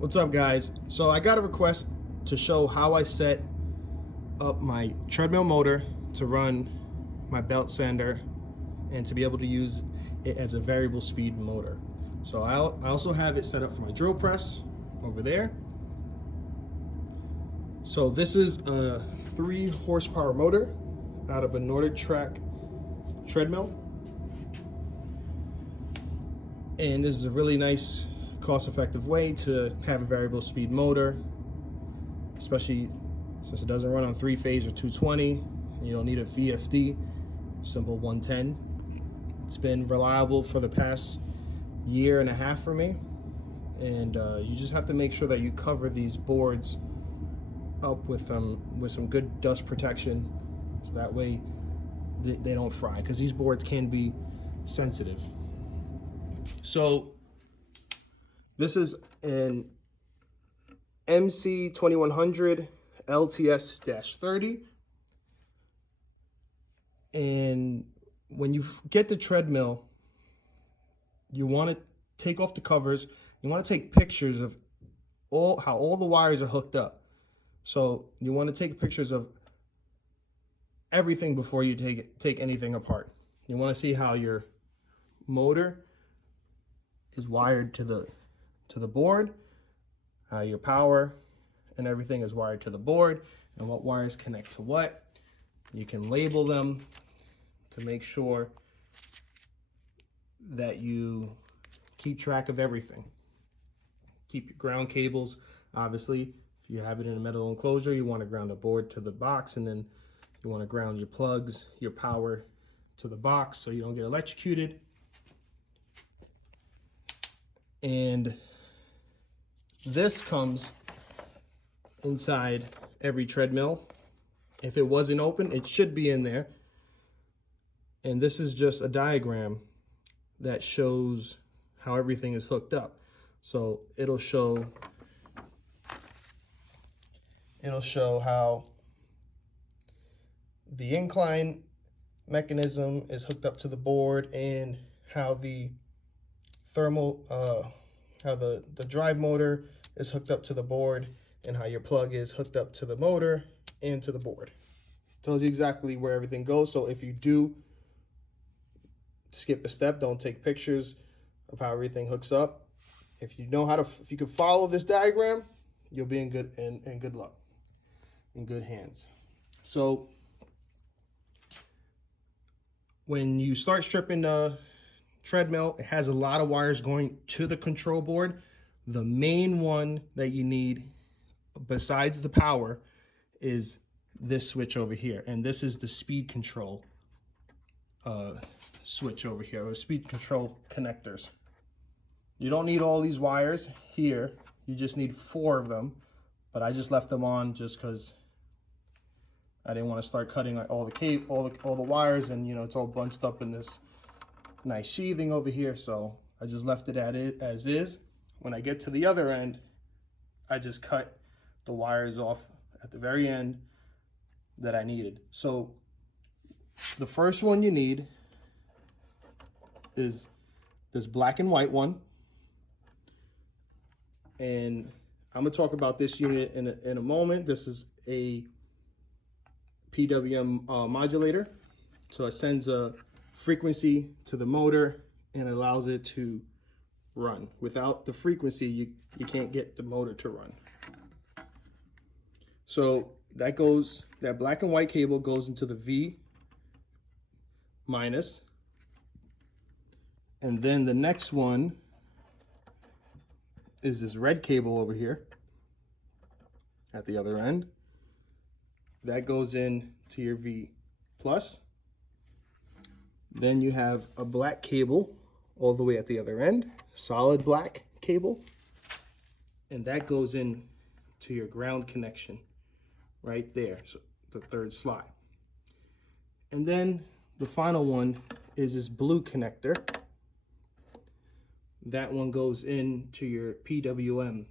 What's up, guys? So I got a request to show how I set up my treadmill motor to run my belt sander and to be able to use it as a variable speed motor. So I also have it set up for my drill press over there. So this is a 3 horsepower motor out of a Nordic Track treadmill. And this is a really nice cost-effective way to have a variable speed motor, especially since it doesn't run on 3-phase or 220. You don't need a VFD, simple 110. It's been reliable for the past year and a half for me, and you just have to make sure that you cover these boards up with some good dust protection, so that way they don't fry, because these boards can be sensitive. So this is an MC 2100 LTS-30. And when you get the treadmill, you want to take off the covers. You want to take pictures of how all the wires are hooked up. So you want to take pictures of everything before you take anything apart. You want to see how your motor is wired to the board, how your power and everything is wired to the board, and what wires connect to what. You can label them to make sure that you keep track of everything. Keep your ground cables. Obviously, if you have it in a metal enclosure, you want to ground the board to the box, and then you want to ground your plugs, your power to the box so you don't get electrocuted. And this comes inside every treadmill. If it wasn't open, it should be in there. And this is just a diagram that shows how everything is hooked up. So it'll show how the incline mechanism is hooked up to the board, and how the thermal how the drive motor is hooked up to the board, and how your plug is hooked up to the motor and to the board. Tells you exactly where everything goes. So if you do skip a step, don't take pictures of how everything hooks up. If you can follow this diagram, you'll be in good luck, in good hands. So when you start stripping the treadmill, it has a lot of wires going to the control board. The main one that you need, besides the power, is this switch over here, and this is the speed control switch over here, the speed control connectors. You don't need all these wires here, you just need 4 of them, but I just left them on just because I didn't want to start cutting all the wires, and it's all bunched up in this nice sheathing over here. So I just left it as is. When I get to the other end, I just cut the wires off at the very end that I needed. So the first one you need is this black and white one, and I'm gonna talk about this unit in a moment. This is a PWM modulator, so it sends a frequency to the motor and allows it to run. Without the frequency, you can't get the motor to run. So that black and white cable goes into the V minus, and then the next one is this red cable over here at the other end. That goes in to your V plus. Then you have a black cable all the way at the other end, solid black cable, and that goes in to your ground connection right there, so the third slot. And then the final one is this blue connector. That one goes into your PWM.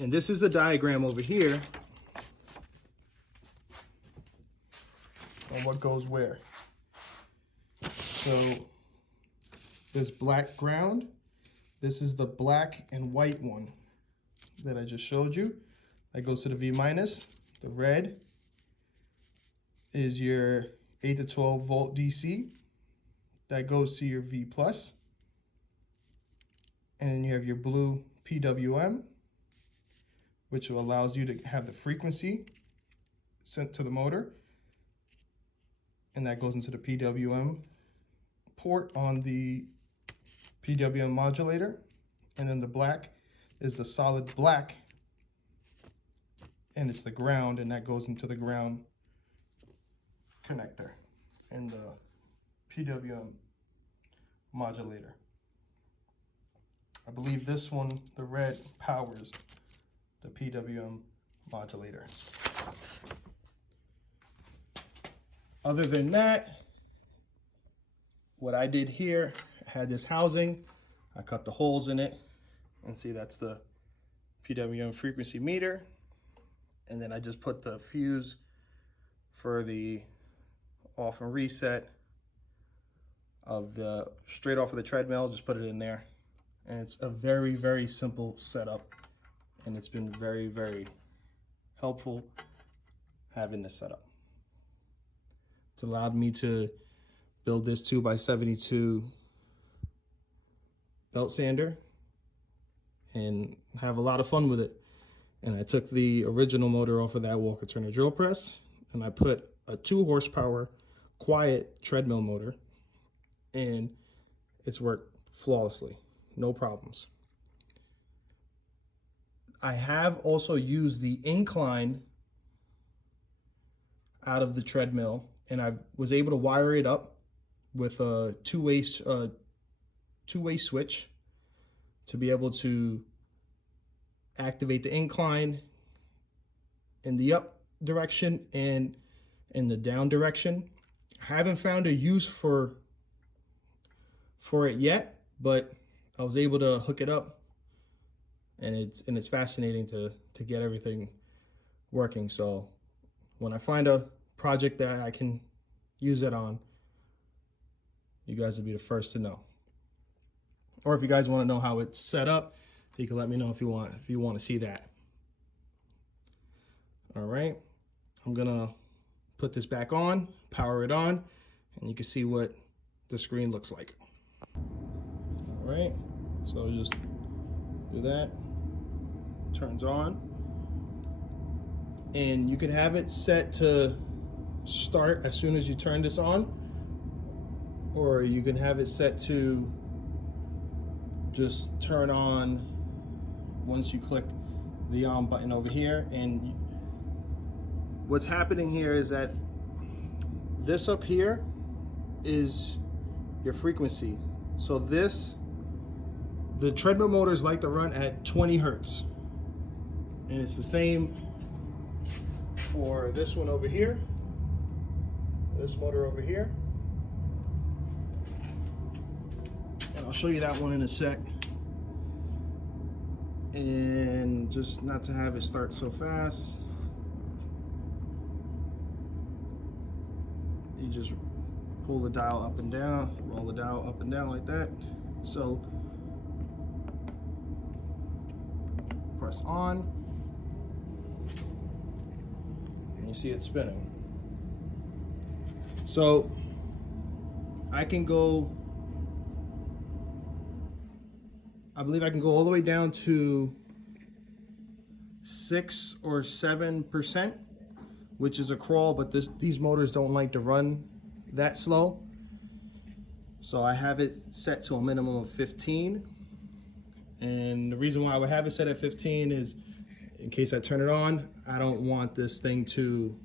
And this is the diagram over here on what goes where. So this black ground, this is the black and white one that I just showed you. That goes to the V minus. The red is your 8 to 12 volt DC. That goes to your V plus. And then you have your blue PWM, which allows you to have the frequency sent to the motor. And that goes into the PWM port on the PWM modulator. And then the black is the solid black, and it's the ground, and that goes into the ground connector and the PWM modulator. I believe this one, the red, powers the PWM modulator. Other than that, what I did here, I had this housing, I cut the holes in it, and see that's the PWM frequency meter. And then I just put the fuse for the off and reset of the straight off of the treadmill, just put it in there. And it's a very, very simple setup. And it's been very, very helpful having this setup. It's allowed me to build this 2x72 belt sander and have a lot of fun with it. And I took the original motor off of that Walker Turner drill press, and I put a 2 horsepower quiet treadmill motor, and it's worked flawlessly, no problems. I have also used the incline out of the treadmill, and I was able to wire it up with a two-way switch to be able to activate the incline in the up direction and in the down direction. I haven't found a use for it yet, but I was able to hook it up, and it's fascinating to get everything working. So when I find a project that I can use it on, you guys will be the first to know. Or if you guys want to know how it's set up, you can let me know if you want to see that. All right, I'm gonna put this back on, power it on, and you can see what the screen looks like. All right, so just do that, turns on, and you can have it set to start as soon as you turn this on, or you can have it set to just turn on once you click the on button over here. And what's happening here is that this up here is your frequency. So the treadmill motors like to run at 20 hertz, and it's the same for this one over here, this motor over here, and I'll show you that one in a sec. And just not to have it start so fast, you just pull the dial up and down, roll the dial up and down like that. So press on, and you see it spinning. So I can go, I believe I can go all the way down to 6 or 7%, which is a crawl, but these motors don't like to run that slow. So I have it set to a minimum of 15. And the reason why I would have it set at 15 is in case I turn it on, I don't want this thing to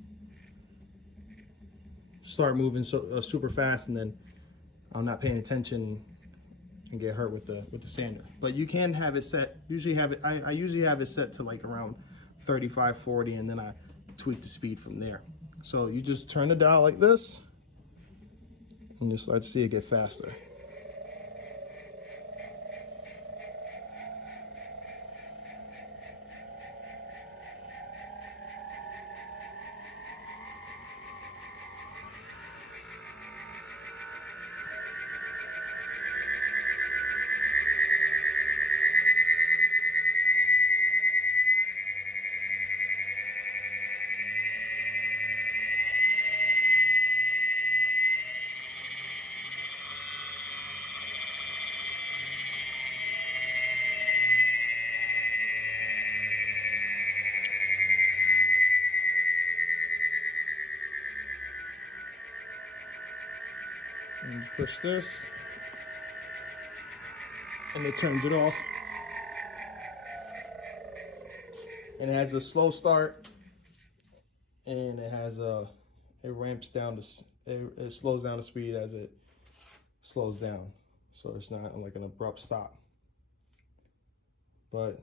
start moving super fast, and then I'm not paying attention and get hurt with the sander. But you can have it set, I usually have it set to like around 35, 40, and then I tweak the speed from there. So you just turn the dial like this, and you start to see it get faster. push this, and it turns it off. And it has a slow start, and it has it ramps down it slows down the speed as it slows down, so it's not like an abrupt stop. But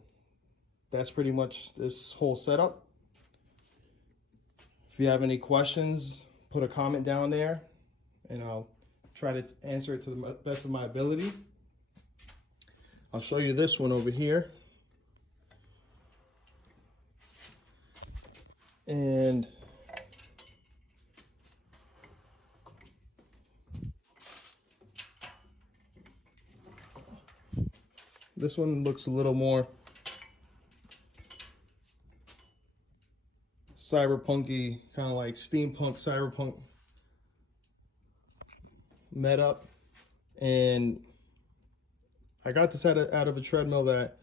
that's pretty much this whole setup. If you have any questions, put a comment down there, and I'll try to answer it to the best of my ability. I'll show you this one over here. And this one looks a little more cyberpunky, kind of like steampunk, cyberpunk met up. And I got this out of a treadmill that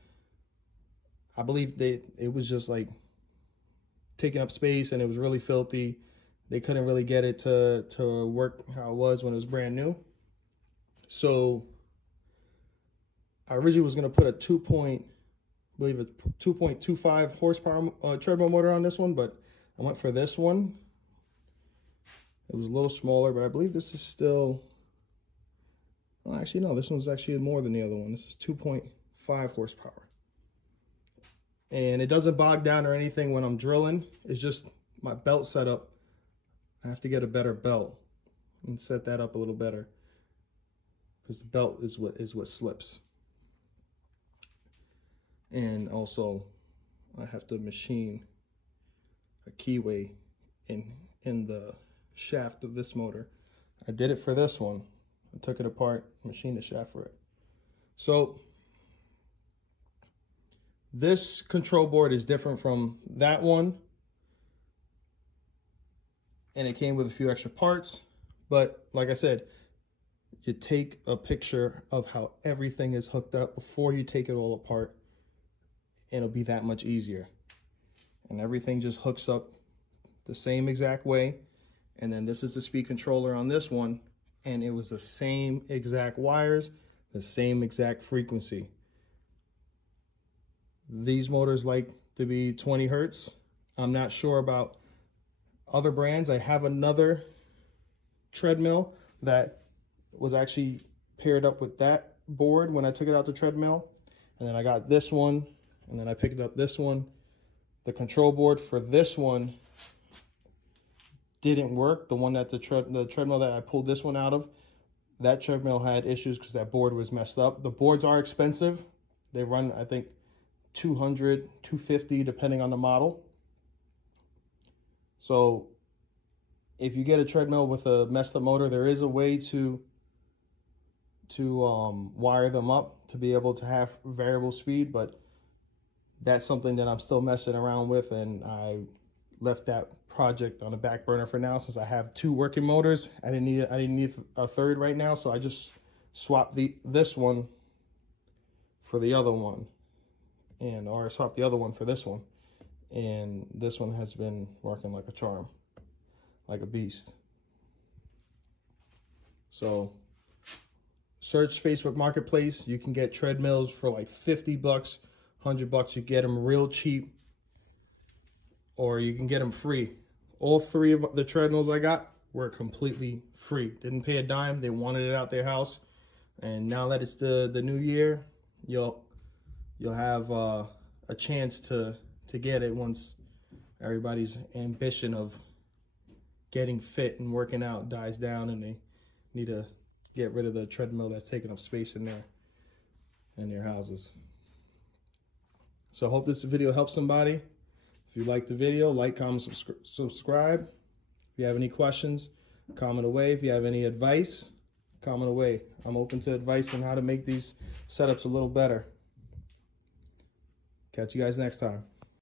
I believe it was just like taking up space, and it was really filthy. They couldn't really get it to work how it was when it was brand new. So I originally was going to put a 2.25 horsepower treadmill motor on this one, but I went for this one. It was a little smaller, but I believe this is still, well, actually no, this one's actually more than the other one. This is 2.5 horsepower. And it doesn't bog down or anything when I'm drilling. It's just my belt setup. I have to get a better belt and set that up a little better, because the belt is what slips. And also I have to machine a keyway in the shaft of this motor. I did it for this one. I took it apart, machined the shaft for it. So this control board is different from that one, and it came with a few extra parts. But like I said, you take a picture of how everything is hooked up before you take it all apart, and it'll be that much easier. And everything just hooks up the same exact way. And then this is the speed controller on this one, and it was the same exact wires, the same exact frequency. These motors like to be 20 hertz. I'm not sure about other brands. I have another treadmill that was actually paired up with that board when I took it out the treadmill. And then I got this one, and then I picked up this one. The control board for this one didn't work. The one that the treadmill that I pulled this one out of, that treadmill had issues because that board was messed up. The boards are expensive. They run, I think, $200, $250 depending on the model. So if you get a treadmill with a messed up motor, there is a way to wire them up to be able to have variable speed, but that's something that I'm still messing around with, and I left that project on the back burner for now since I have two working motors. I didn't need a third right now, so I just swapped this one for the other one, or swapped the other one for this one, and this one has been working like a charm, like a beast. So search Facebook Marketplace. You can get treadmills for like 50 bucks, 100 bucks. You get them real cheap, or you can get them free. All three of the treadmills I got were completely free. Didn't pay a dime. They wanted it out their house. And now that it's the new year, you'll have a chance to get it once everybody's ambition of getting fit and working out dies down, and they need to get rid of the treadmill that's taking up space in their houses. So I hope this video helps somebody. If you like the video, like, comment, subscribe. If you have any questions, comment away. If you have any advice, comment away. I'm open to advice on how to make these setups a little better. Catch you guys next time.